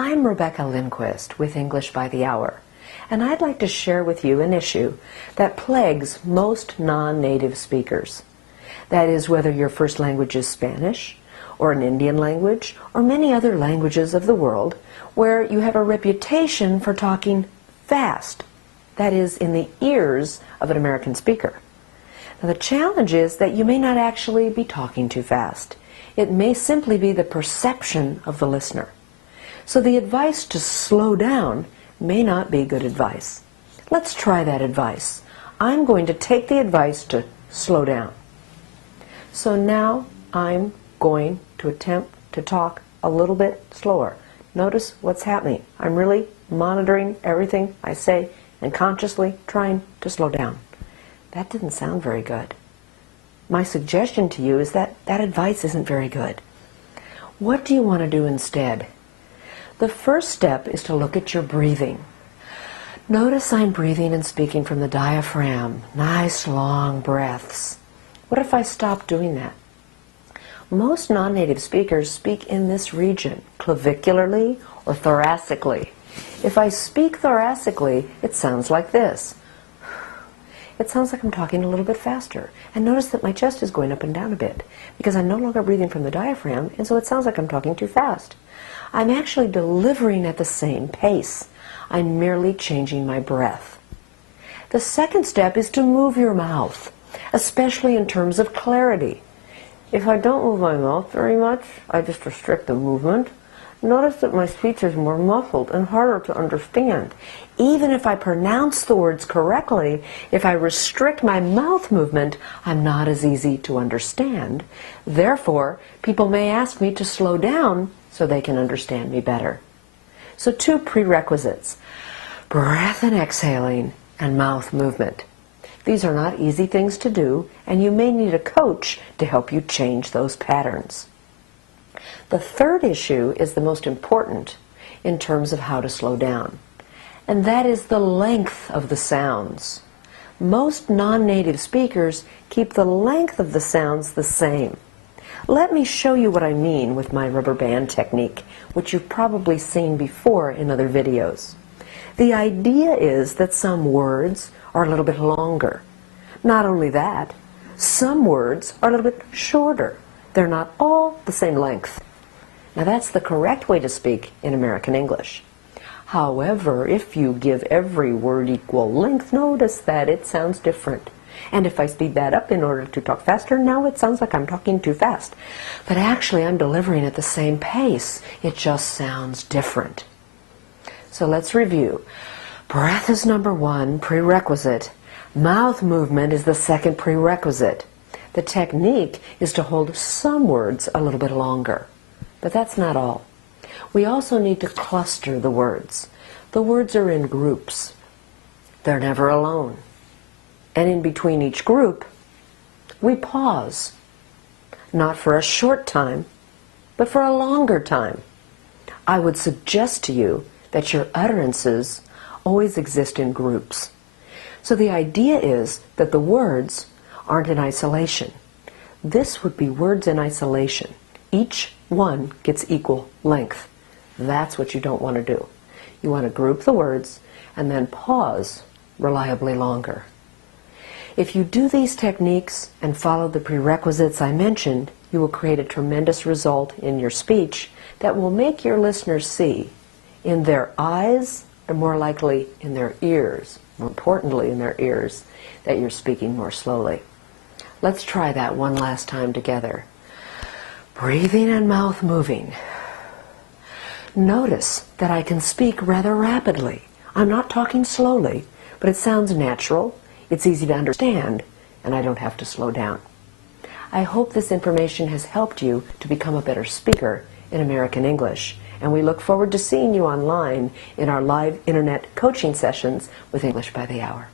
I'm Rebecca Lindquist with English by the Hour, and I'd like to share with you an issue that plagues most non-native speakers. That is, whether your first language is Spanish, or an Indian language, or many other languages of the world, where you have a reputation for talking fast. That is, in the ears of an American speaker. Now, the challenge is that you may not actually be talking too fast. It may simply be the perception of the listener. So the advice to slow down may not be good advice. Let's try that advice. I'm going to take the advice to slow down. So now I'm going to attempt to talk a little bit slower. Notice what's happening. I'm really monitoring everything I say and consciously trying to slow down. That didn't sound very good. My suggestion to you is that that advice isn't very good. What do you want to do instead? The first step is to look at your breathing. Notice I'm breathing and speaking from the diaphragm. Nice long breaths. What if I stop doing that? Most non-native speakers speak in this region, clavicularly or thoracically. If I speak thoracically, it sounds like this. It sounds like I'm talking a little bit faster. And notice that my chest is going up and down a bit because I'm no longer breathing from the diaphragm, and so it sounds like I'm talking too fast. I'm actually delivering at the same pace. I'm merely changing my breath. The second step is to move your mouth, especially in terms of clarity. If I don't move my mouth very much, I just restrict the movement. Notice that my speech is more muffled and harder to understand. Even if I pronounce the words correctly, if I restrict my mouth movement, I'm not as easy to understand. Therefore, people may ask me to slow down so they can understand me better. So 2 prerequisites: breath and exhaling, and mouth movement. These are not easy things to do, and you may need a coach to help you change those patterns. The third issue is the most important in terms of how to slow down, and that is the length of the sounds. Most non-native speakers keep the length of the sounds the same. Let me show you what I mean with my rubber band technique, which you've probably seen before in other videos. The idea is that some words are a little bit longer. Not only that, some words are a little bit shorter. They're not all the same length. Now that's the correct way to speak in American English. However, if you give every word equal length, notice that it sounds different. And if I speed that up in order to talk faster, now it sounds like I'm talking too fast. But actually I'm delivering at the same pace. It just sounds different. So let's review. Breath is number 1 prerequisite. Mouth movement is the second prerequisite. The technique is to hold some words a little bit longer. But that's not all. We also need to cluster the words. The words are in groups. They're never alone. And in between each group, we pause. Not for a short time, but for a longer time. I would suggest to you that your utterances always exist in groups. So the idea is that the words aren't in isolation. This would be words in isolation. Each one gets equal length. That's what you don't want to do. You want to group the words and then pause reliably longer. If you do these techniques and follow the prerequisites I mentioned, you will create a tremendous result in your speech that will make your listeners see in their eyes, or more likely in their ears, more importantly in their ears, that you're speaking more slowly. Let's try that one last time together. Breathing and mouth moving. Notice that I can speak rather rapidly. I'm not talking slowly, but it sounds natural, it's easy to understand, and I don't have to slow down. I hope this information has helped you to become a better speaker in American English, and we look forward to seeing you online in our live internet coaching sessions with English by the Hour.